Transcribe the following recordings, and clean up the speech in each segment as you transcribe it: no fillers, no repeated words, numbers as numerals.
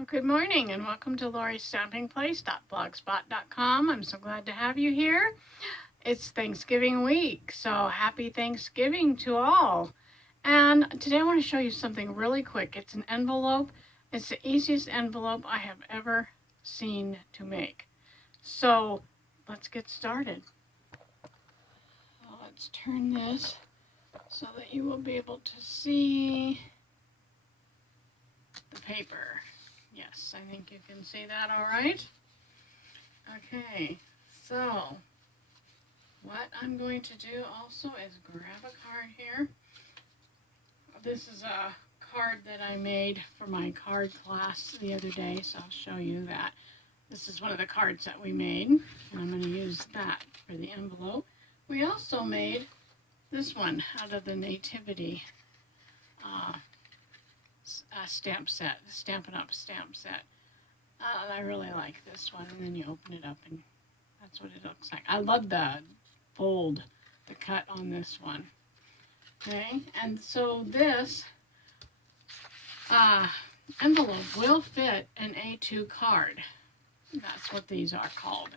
Well, good morning and welcome to Lori's Stamping Place.blogspot.com. I'm so glad to have you here. It's Thanksgiving week, so happy Thanksgiving to all. And today I want to show you something really quick. It's an envelope. It's the easiest envelope I have ever seen to make. So let's get started. Let's turn this so that you will be able to see the paper. Yes, I think you can see that all right. Okay, so what I'm going to do also is grab a card here. This is a card that I made for my card class the other day, so I'll show you that. This is one of the cards that we made, and I'm going to use that for the envelope. We also made this one out of the Nativity stamp set, Stampin' Up! Stamp set. I really like this one, and then you open it up, and that's what it looks like. I love the fold, the cut on this one. Okay, and so this envelope will fit an A2 card. That's what these are called,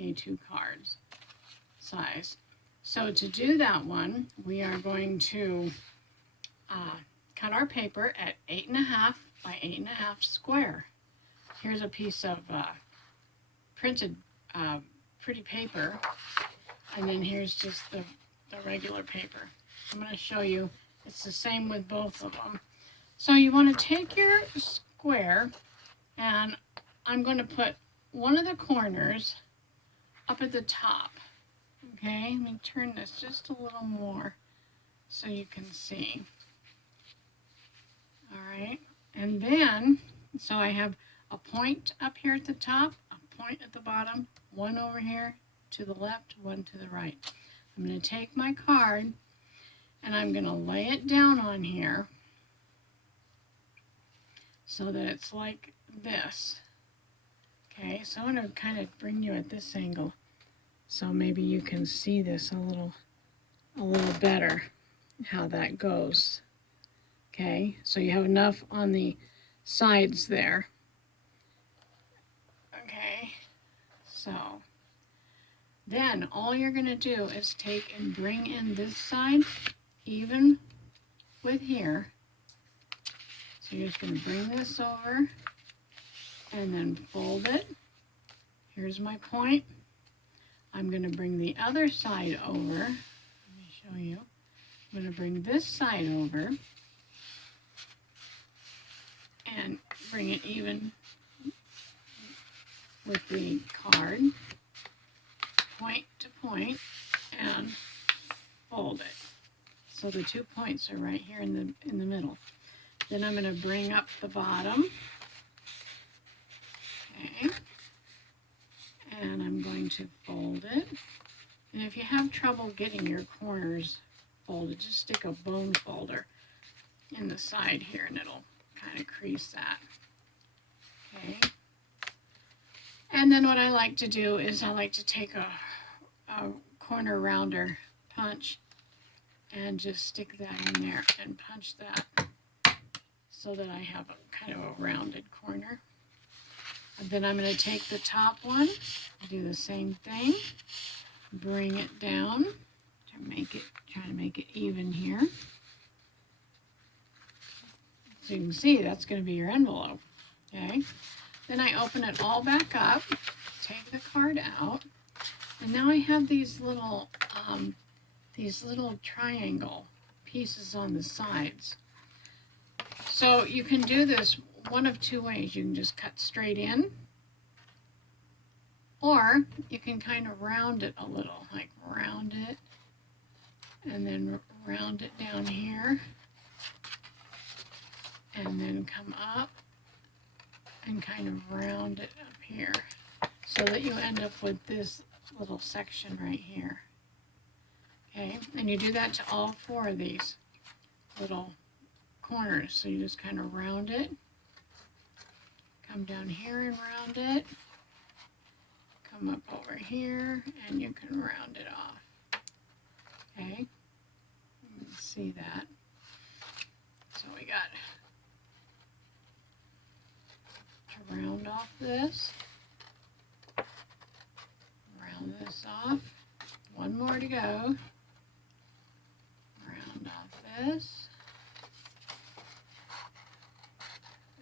A2 cards size. So to do that one, we are going to cut our paper at 8.5 by 8.5 square. Here's a piece of printed pretty paper, and then here's just the regular paper. I'm going to show you. It's the same with both of them. So you want to take your square, and I'm going to put one of the corners up at the top. Okay, let me turn this just a little more so you can see. All right, and then, so I have a point up here at the top, a point at the bottom, one over here to the left, one to the right. I'm going to take my card and I'm going to lay it down on here so that it's like this. Okay, so I'm going to kind of bring you at this angle so maybe you can see this a little better, how that goes. Okay, so you have enough on the sides there. Okay, so then all you're going to do is take and bring in this side even with here. So you're just going to bring this over and then fold it. Here's my point. I'm going to bring the other side over. Let me show you. I'm going to bring this side over and bring it even with the card, point to point, and fold it. So the 2 points are right here in the middle. Then I'm going to bring up the bottom. Okay. And I'm going to fold it. And if you have trouble getting your corners folded, just stick a bone folder in the side here and it'll kind of crease that. Okay. And then what I like to do is I like to take a corner rounder punch and just stick that in there and punch that so that I have a kind of a rounded corner. And then I'm going to take the top one, do the same thing, bring it down to try to make it even here. So you can see that's going to be your envelope. Okay. Then I open it all back up, take the card out, and now I have these little triangle pieces on the sides. So you can do this one of two ways. You can just cut straight in, or you can kind of round it a little, like round it, and then round it down here, and then come up and kind of round it up here so that you end up with this little section right here. Okay, and you do that to all four of these little corners. So you just kind of round it, come down here and round it, come up over here, and you can round it off. Okay, you can see that. So we got off this. Round this off. One more to go. Round off this.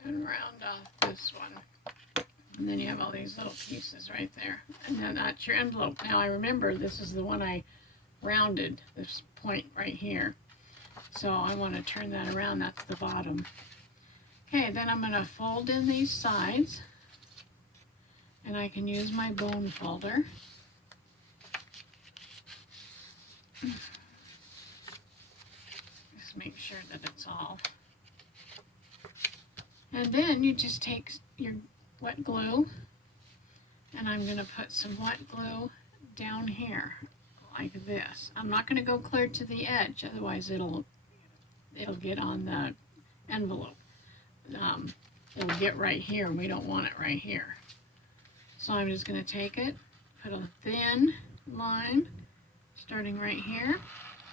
And round off this one. And then you have all these little pieces right there. And then that's your envelope. Now I remember this is the one I rounded, this point right here. So I want to turn that around. That's the bottom. Okay, then I'm going to fold in these sides. And I can use my bone folder. Just make sure that it's all. And then you just take your wet glue, and I'm going to put some wet glue down here like this. I'm not going to go clear to the edge, otherwise it'll get on the envelope. It'll get right here. We don't want it right here. So I'm just going to take it, put a thin line starting right here,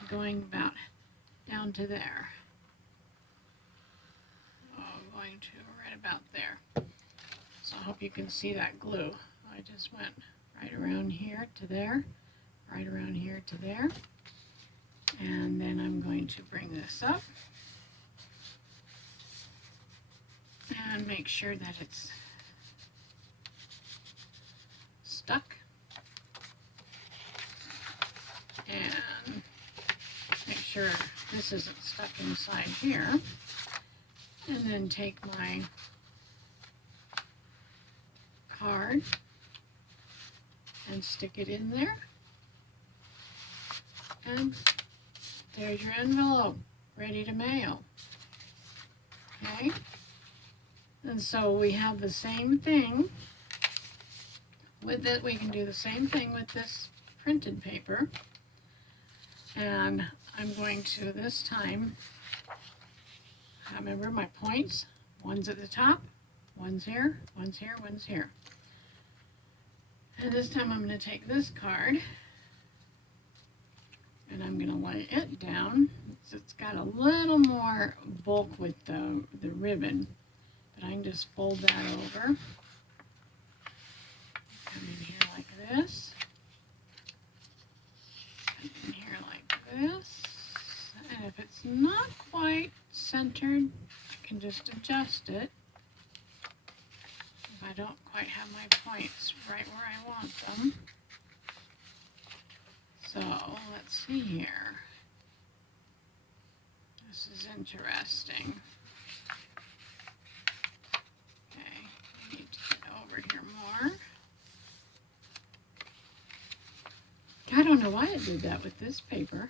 going about down to there. Going to right about there. So I hope you can see that glue. I just went right around here to there, right around here to there. And then I'm going to bring this up and make sure that it's stuck. And make sure this isn't stuck inside here. And then take my card and stick it in there. And there's your envelope, ready to mail. Okay? And so we have the same thing with it. We can do the same thing with this printed paper. And I'm going to, this time, remember my points, one's at the top, one's here, one's here, one's here. And this time I'm going to take this card and I'm going to lay it down. So it's got a little more bulk with the ribbon, but I can just fold that over. Come in here like this. Come in here like this. And if it's not quite centered, I can just adjust it. If I don't quite have my points right where I want them. So let's see here. This is interesting. Okay, I need to get over here more. I don't know why it did that with this paper.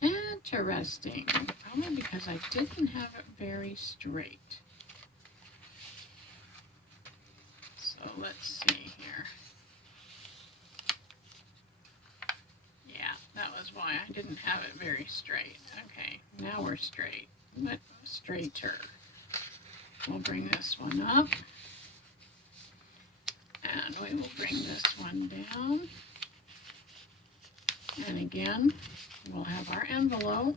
Interesting. Probably because I didn't have it very straight. So let's see here. Yeah, that was why I didn't have it very straight. Okay, now we're straight, but straighter. We'll bring this one up. And we will bring this one down. And again, we'll have our envelope.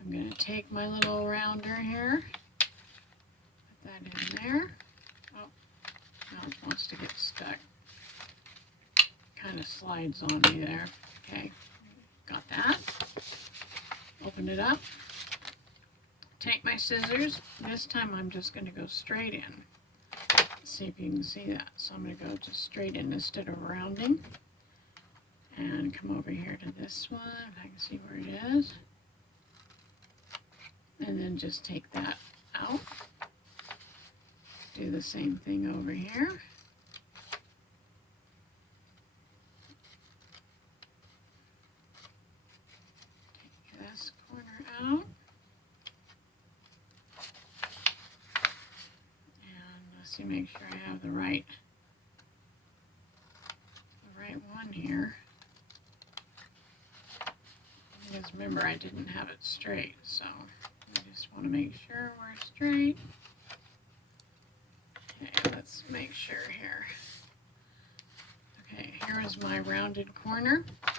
I'm going to take my little rounder here, put that in there. Oh, now it wants to get stuck. Kind of slides on me there. Okay, got that. Open it up. Take my scissors. This time I'm just going to go straight in. Let's see if you can see that. So I'm going to go just straight in instead of rounding. And come over here to this one, if I can see where it is. And then just take that out. Do the same thing over here. Take this corner out. And let's see, make sure I have the right one here. Because remember, I didn't have it straight, so I just want to make sure we're straight. Okay, let's make sure here. Okay, here is my rounded corner. I'm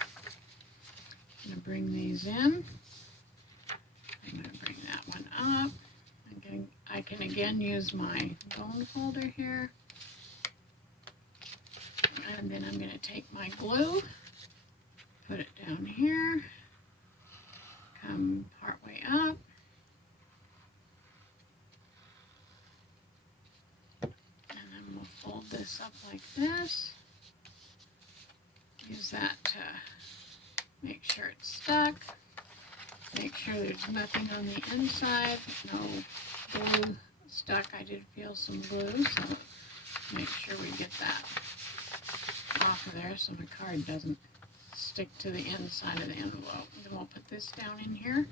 going to bring these in. I'm going to bring that one up. Again, I can again use my bone folder here. And then I'm going to take my glue, put it down here, come part way up, and then we'll fold this up like this. Use that to make sure it's stuck. Make sure there's nothing on the inside, no glue stuck. I did feel some glue, so make sure we get that off of there so the card doesn't stick to the inside of the envelope. Then we'll put this down in here.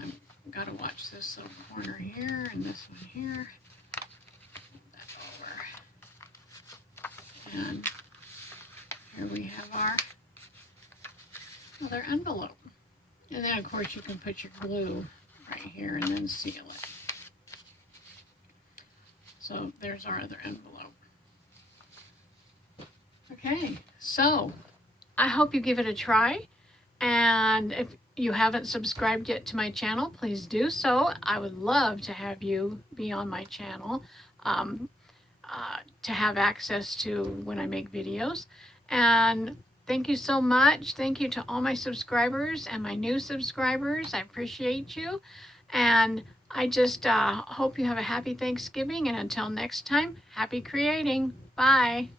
I've got to watch this little corner here and this one here. Move that over. And here we have our other envelope. And then of course you can put your glue right here and then seal it. So there's our other envelope. Okay, so I hope you give it a try, and if you haven't subscribed yet to my channel, please do so. I would love to have you be on my channel to have access to when I make videos. And thank you so much. Thank you to all my subscribers and my new subscribers. I appreciate you, and I just hope you have a happy Thanksgiving, and until next time, happy creating. Bye.